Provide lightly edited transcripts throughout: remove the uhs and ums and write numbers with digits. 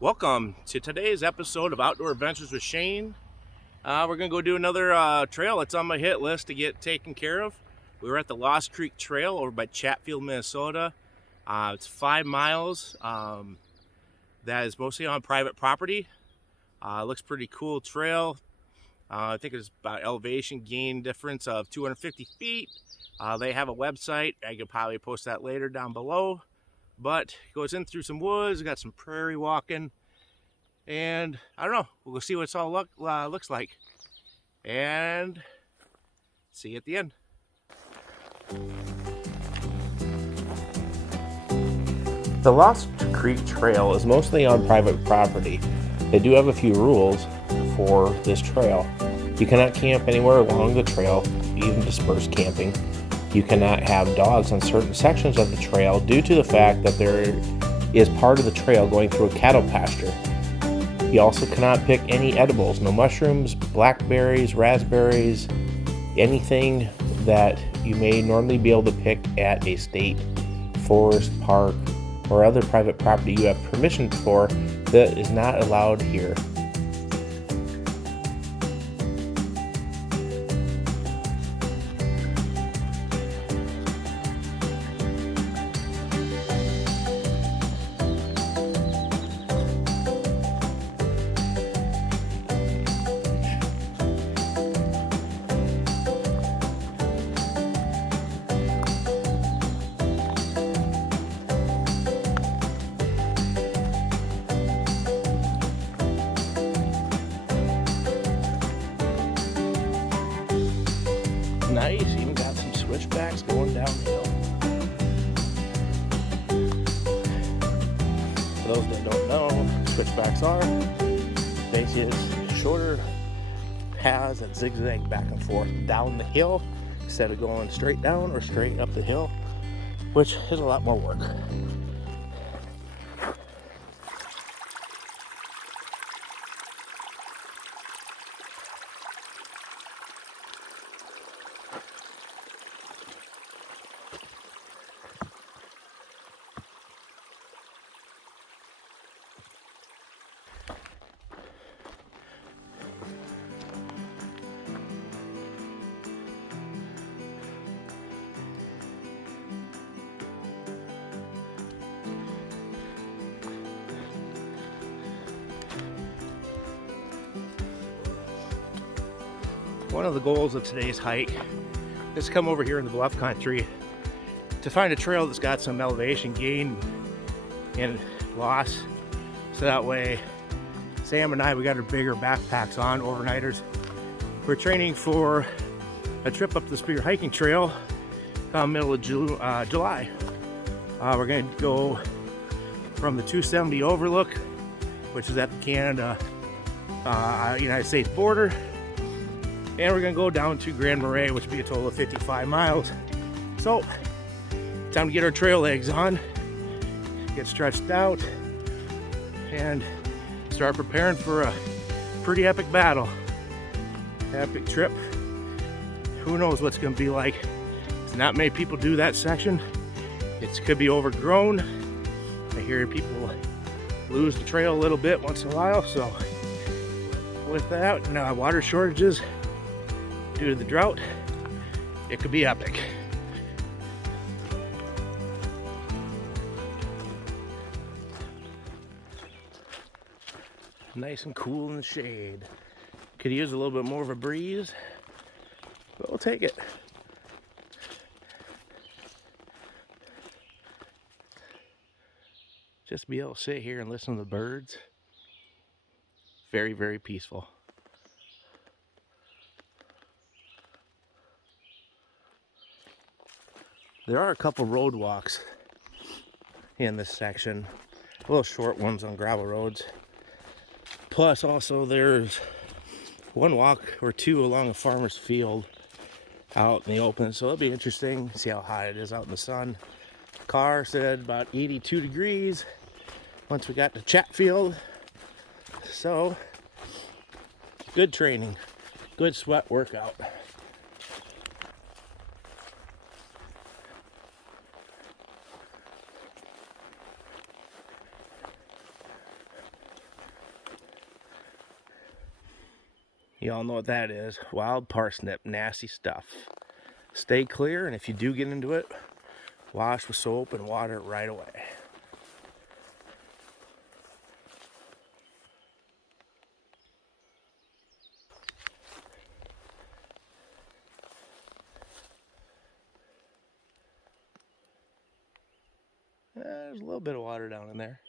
Welcome to today's episode of Outdoor Adventures with Shane. We're going to go do another trail that's on my hit list to get taken care of. We were at the Lost Creek Trail over by Chatfield, Minnesota. It's 5 miles. That is mostly on private property. Looks pretty cool trail. I think it's about elevation gain difference of 250 feet. They have a website. I could probably post that later down below. But it goes in through some woods, got some prairie walking, and I don't know, we'll see what it's all looks like. And see you at the end. The Lost Creek Trail is mostly on private property. They do have a few rules for this trail. You cannot camp anywhere along the trail, even dispersed camping. You cannot have dogs on certain sections of the trail due to the fact that there is part of the trail going through a cattle pasture. You also cannot pick any edibles, no mushrooms, blackberries, raspberries, anything that you may normally be able to pick at a state forest, park, or other private property you have permission for that is not allowed here. Nice, even got some switchbacks going downhill. For those that don't know what switchbacks are, basically it's shorter paths that zigzag back and forth down the hill instead of going straight down or straight up the hill, which is a lot more work. One of the goals of today's hike is to come over here in the Bluff Country to find a trail that's got some elevation gain and loss. So that way, Sam and I, we got our bigger backpacks on, overnighters. We're training for a trip up the Spear Hiking Trail middle of July. We're going to go from the 270 overlook, which is at the Canada United States border, and we're gonna go down to Grand Marais, which would be a total of 55 miles. So, time to get our trail legs on, get stretched out, and start preparing for a pretty epic battle. Epic trip. Who knows what's gonna be like. There's not many people do that section. It could be overgrown. I hear people lose the trail a little bit once in a while, so with that and water shortages due to the drought, it could be epic. Nice and cool in the shade. Could use a little bit more of a breeze, but we'll take it. Just be able to sit here and listen to the birds. Very, very peaceful. There are a couple road walks in this section, little short ones on gravel roads. Plus also there's one walk or two along a farmer's field out in the open, so it'll be interesting to see how high it is out in the sun. Car said about 82 degrees once we got to Chatfield, so good training, good sweat workout. You all know what that is. Wild parsnip, nasty stuff. Stay clear, and if you do get into it, wash with soap and water it right away. There's a little bit of water down in there.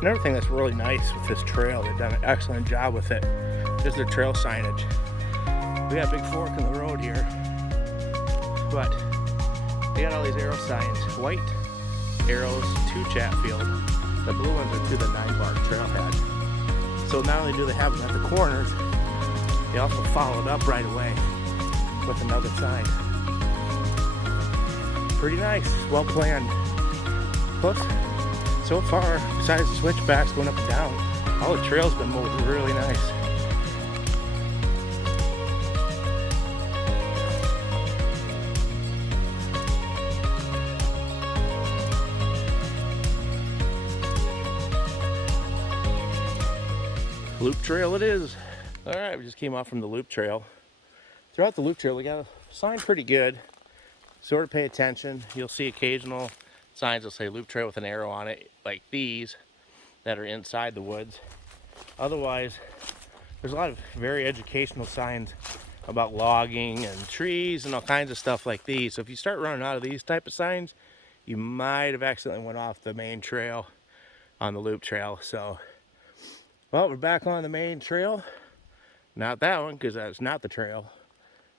Another thing that's really nice with this trail, they've done an excellent job with it, is their trail signage. We got a big fork in the road here, but they got all these arrow signs. White arrows to Chatfield. The blue ones are to the 9-bar trailhead. So not only do they have them at the corners, they also follow it up right away with another sign. Pretty nice, well planned. Plus, so far, besides the switchbacks going up and down, all the trails been mowed really nice. Loop trail it is. All right, we just came off from the loop trail. Throughout the loop trail, we got a sign pretty good. Sort of pay attention. You'll see occasional signs that say loop trail with an arrow on it, like these that are inside the woods. Otherwise, there's a lot of very educational signs about logging and trees and all kinds of stuff like these. So if you start running out of these type of signs, you might have accidentally went off the main trail on the loop trail. So, well, we're back on the main trail. Not that one, because that's not the trail.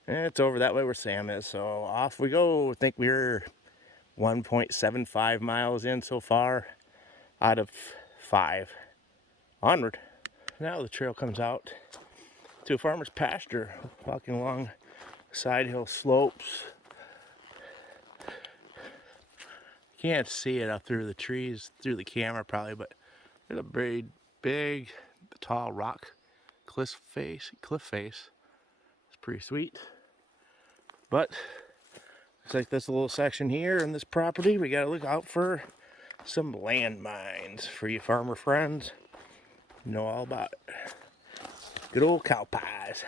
And it's over that way where Sam is. So off we go. I think we're 1.75 miles in so far out of 5. Onward. Now the trail comes out to a farmer's pasture, walking along side hill slopes. Can't see it up through the trees, through the camera probably, but there's a very big, tall rock cliff face. It's pretty sweet. But looks like this little section here in this property, we gotta look out for some landmines for you farmer friends. You know all about it. Good old cow pies.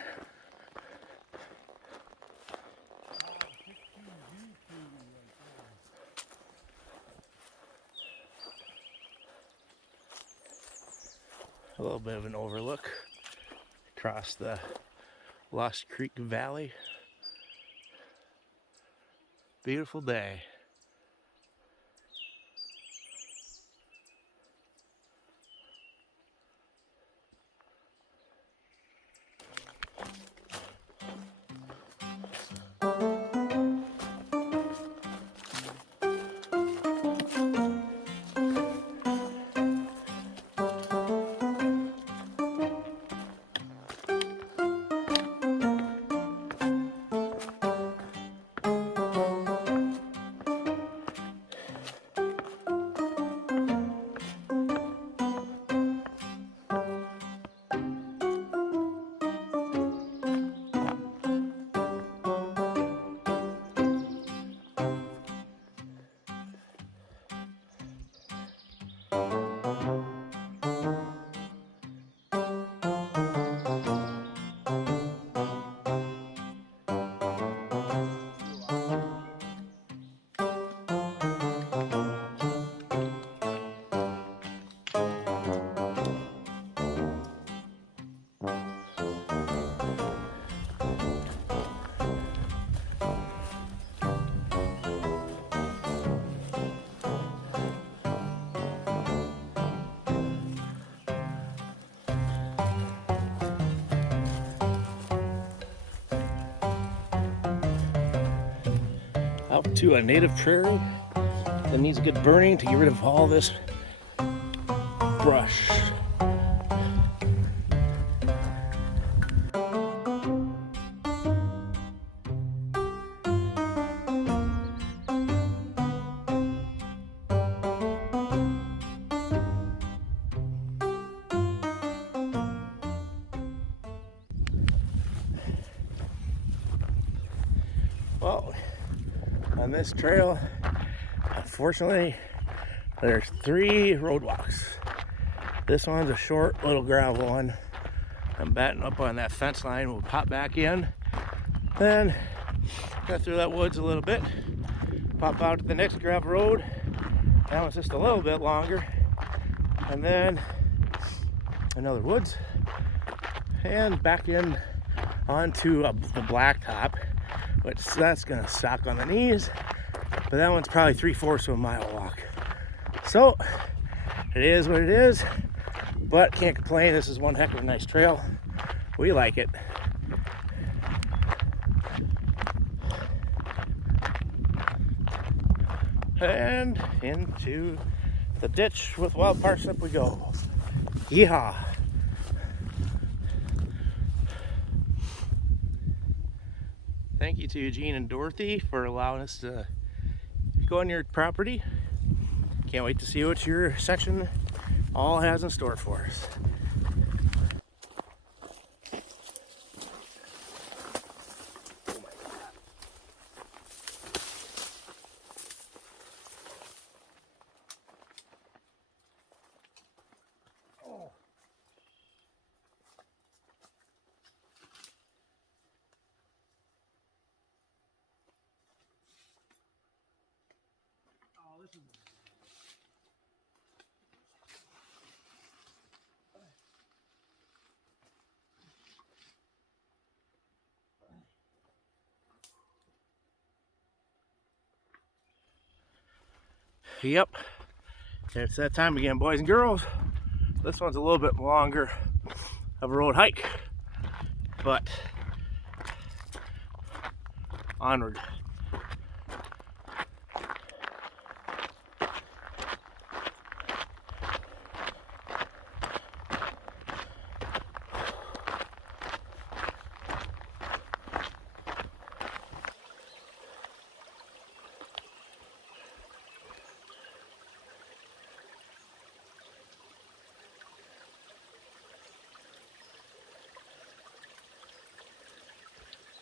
A little bit of an overlook across the Lost Creek Valley. Beautiful day. Out to a native trail that needs a good burning to get rid of all this brush. Well, on this trail, unfortunately, there's 3 roadwalks. This one's a short little gravel one. I'm batting up on that fence line. We'll pop back in, then go through that woods a little bit, pop out to the next gravel road. That one's just a little bit longer, and then another woods, and back in onto the blacktop, which that's gonna suck on the knees, but that one's probably 3/4 of a mile walk. So it is what it is, but can't complain. This is one heck of a nice trail. We like it. And into the ditch with wild parsnip we go. Yeehaw! Thank you to Eugene and Dorothy for allowing us to go on your property. Can't wait to see what your section all has in store for us. Yep, it's that time again, boys and girls. This one's a little bit longer of a road hike, but onward.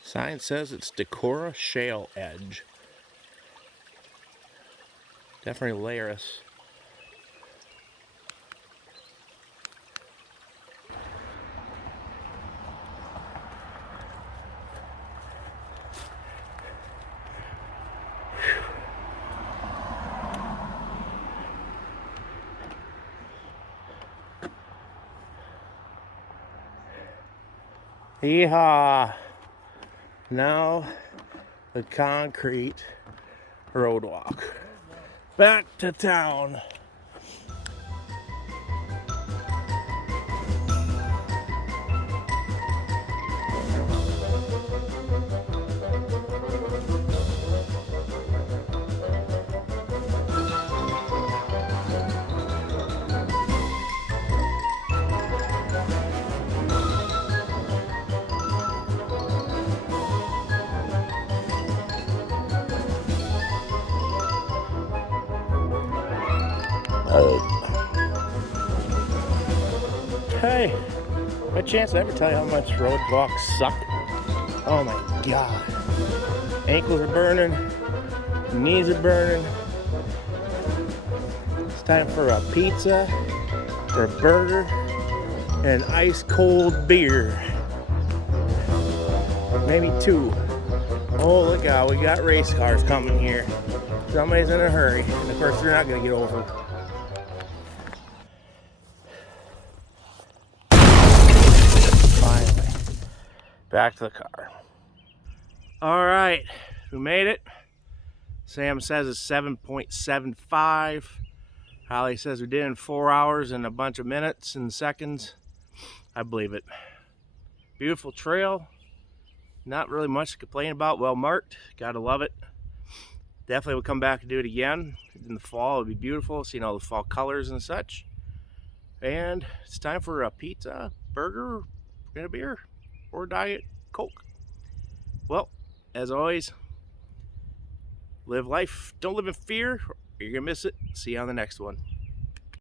Sign says it's Decorah Shale Edge. Definitely layerous. Yeehaw! Now the concrete road walk. Back to town. Hey, by chance I ever tell you how much road walks suck? Oh my god. Ankles are burning, knees are burning. It's time for a pizza, or a burger, and an ice cold beer. Maybe 2. Oh, look out, we got race cars coming here. Somebody's in a hurry. And of course, they're not going to get over. Finally, back to the car. All right, we made it. Sam says it's 7.75. Holly says we did it in 4 hours and a bunch of minutes and seconds. I believe it. Beautiful trail. Not really much to complain about. Well marked. Gotta love it. Definitely will come back and do it again in the fall. It'll be beautiful, seeing all the fall colors and such. And it's time for a pizza, burger, and a beer, or Diet Coke. Well, as always, live life. Don't live in fear, or you're gonna miss it. See you on the next one.